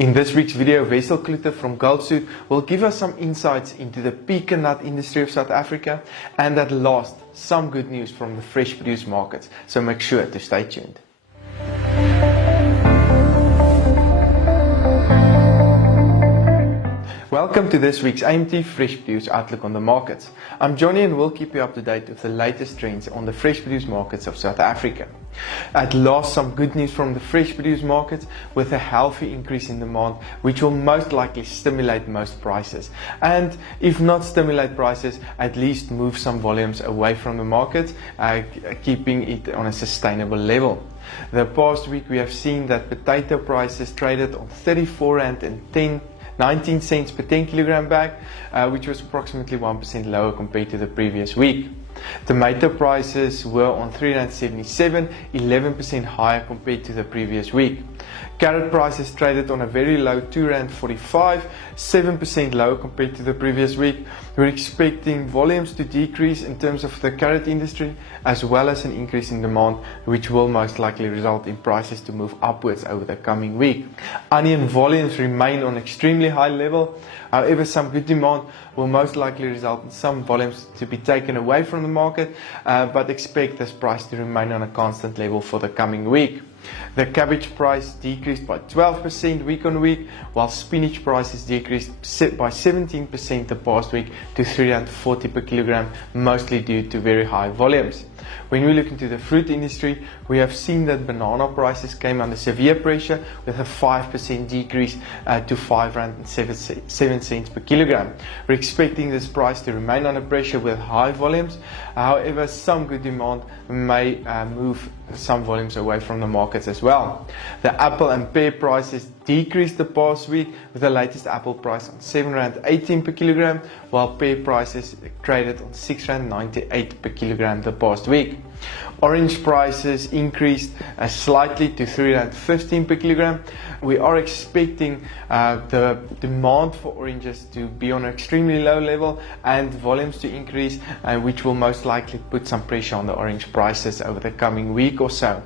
In this week's video, Cloete from Cloete will give us some insights into the pecan nut industry of South Africa and at last, some good news from the fresh produce markets. So make sure to stay tuned. Welcome to this week's AMT Fresh Produce Outlook on the markets. I'm Johnny and we'll keep you up to date with the latest trends on the fresh produce markets of South Africa. At last, some good news from the fresh produce markets with a healthy increase in demand, which will most likely stimulate most prices. And if not stimulate prices, at least move some volumes away from the market, keeping it on a sustainable level. The past week we have seen that potato prices traded on 34.19 cents per 10 kilogram bag, which was approximately 1% lower compared to the previous week. Tomato prices were on 377, 11% higher compared to the previous week. Carrot prices traded on a very low 2.45, 7% lower compared to the previous week. We're expecting volumes to decrease in terms of the carrot industry, as well as an increase in demand, which will most likely result in prices to move upwards over the coming week. Onion volumes remain on extremely high level. However, some good demand will most likely result in some volumes to be taken away from the market, but expect this price to remain on a constant level for the coming week. The cabbage price decreased by 12% week on week, while spinach prices decreased by 17% the past week to 340 per kilogram, mostly due to very high volumes. When we look into the fruit industry, we have seen that banana prices came under severe pressure with a 5% decrease to 5.07 cents per kilogram. We're expecting this price to remain under pressure with high volumes. However, some good demand may move some volumes away from the markets as well. The apple and pear prices decreased the past week with the latest apple price on 7.18 per kilogram, while pear prices traded on 6.98 per kilogram the past week. Orange prices increased slightly to 3.15 per kilogram. We are expecting the demand for oranges to be on an extremely low level and volumes to increase, which will most likely put some pressure on the orange prices over the coming week or so.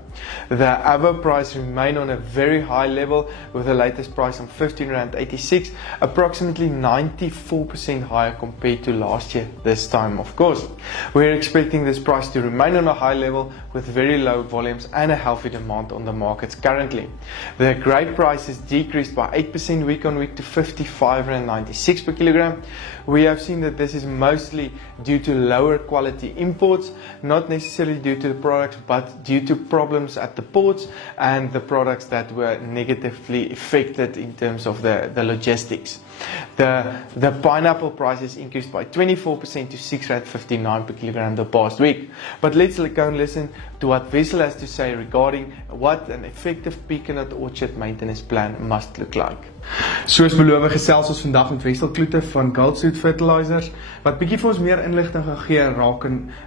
The avo price remained on a very high level with the latest price on 15.86, approximately 94% higher compared to last year this time, of course. We're expecting this price to remain on a high level with very low volumes and a healthy demand on the markets currently. The grape prices decreased by 8% week on week to 55.96 per kilogram. We have seen that this is mostly due to lower quality imports, not necessarily due to the products, but due to problems at the ports and the products that were negatively affected in terms of the logistics. The pineapple prices increased by 24% to 6.59 per kilogram the past week. But let's go and listen to what Wessel has to say regarding what an effective pecan nut orchard maintenance plan must look like. Soos beloof gesels ons vandag met Wessel Cloete van Cloete Fertilizers wat bietjie vir ons meer inligting gaan gee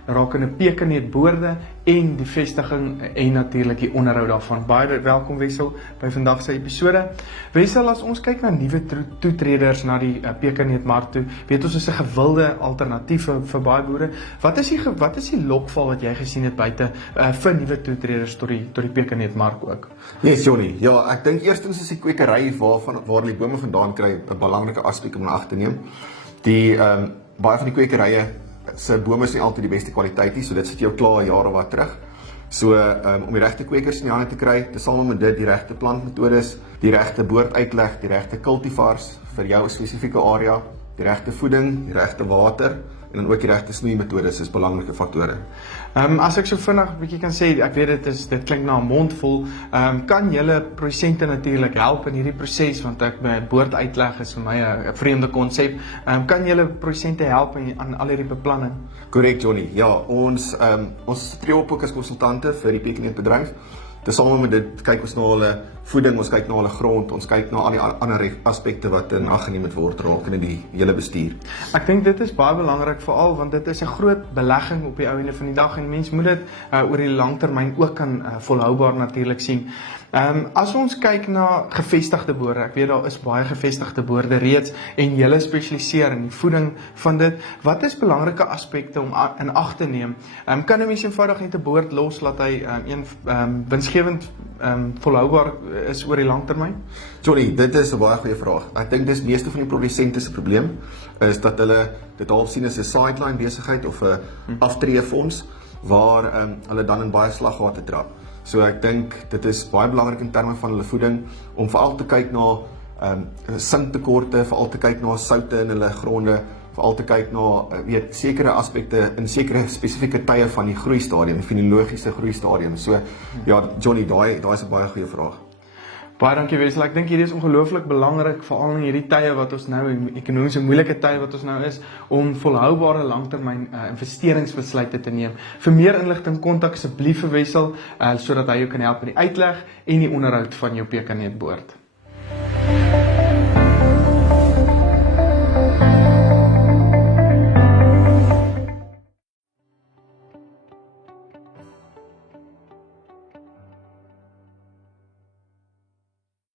rakende pecan nut boorde en die vestiging en natuurlik die onderhoud daarvan. Baie welkom Wessel by vandag se episode. Wessel, as ons kyk na nuwe toetreders na die pecan nut mark toe, weet ons is 'n gewilde alternatief vir baie boere. Wat is die lokval wat jy gesien het buite vir nuwe toetreders tot die pecan nut mark ook? Nee, Johnny. Ja, ek dink eerstens is die kwekery waar die bome vandaan kry 'n belangrike aspek om ag te neem. Baie van die kwekerye se bome is nie altyd die beste kwaliteit nie, so dit sit jou klaar jare wat terug. So om die regte kwekers in die hande te kry, tesame met dit die regte plantmetodes, die regte boorduitleg, die regte cultivars vir jou spesifieke area, die regte voeding, die regte water en dan ook die regte snoeimetodes is belangrike faktore. As ek so vinnig 'n bietjie kan sê, ek weet dit klink na 'n mond vol, kan julle produsente natuurlik help in hierdie proses, want boorduitleg is vir my 'n vreemde konsep. Kan julle produsente help aan al hierdie beplanning? Korrek, Johnny. Ja, ons tree op ook as konsultante vir die pecan nut bedryf. Tesame met dit kyk ons na hulle voeding, ons kyk na hulle grond, ons kyk na al die ander aspekte wat in ag geneem moet word rakende die hele bestuur. Ek dink dit is baie belangrik veral want dit is 'n groot belegging op die einde van die dag en mens moet dit oor die langtermyn ook kan volhoubaar natuurlik sien. As ons kyk na gevestigde boorde, ek weet daar is baie gevestigde boorde reeds en julle spesialiseer in die voeding van dit. Wat is belangrike aspekte om in ag te neem? Kan 'n mens eenvoudig net 'n boord los laat hy winsgewend volhoubaar is oor die langtermyn? Johnny, dit is 'n baie goeie vraag. Ek dink dis meeste van die produsente se probleem is dat hulle dit half sien as 'n sideline besigheid of 'n aftreefonds waar hulle dan in baie slaggate trap. So ek dink dit is baie belangrik in terme van hulle voeding om veral te kyk na sinktekorte, veral te kyk na soutte in hulle gronde, veral te kyk na sekere aspekte in sekere spesifieke tye van die groeistadium, fenologiese groeistadium. So ja, Johnny, daai is 'n baie goeie vraag. Baie dankie Wessel. Ek dink hierdie is ongelooflik belangrik veral in hierdie tye wat ons nou ekonomiese moeilike tye wat ons nou is om volhoubare langtermyn investeringsbesluite te neem. Vir meer inligting kontak asseblief vir Wessel sodat hy jou kan help met die uitleg en die onderhoud van jou Pecan Nut boord.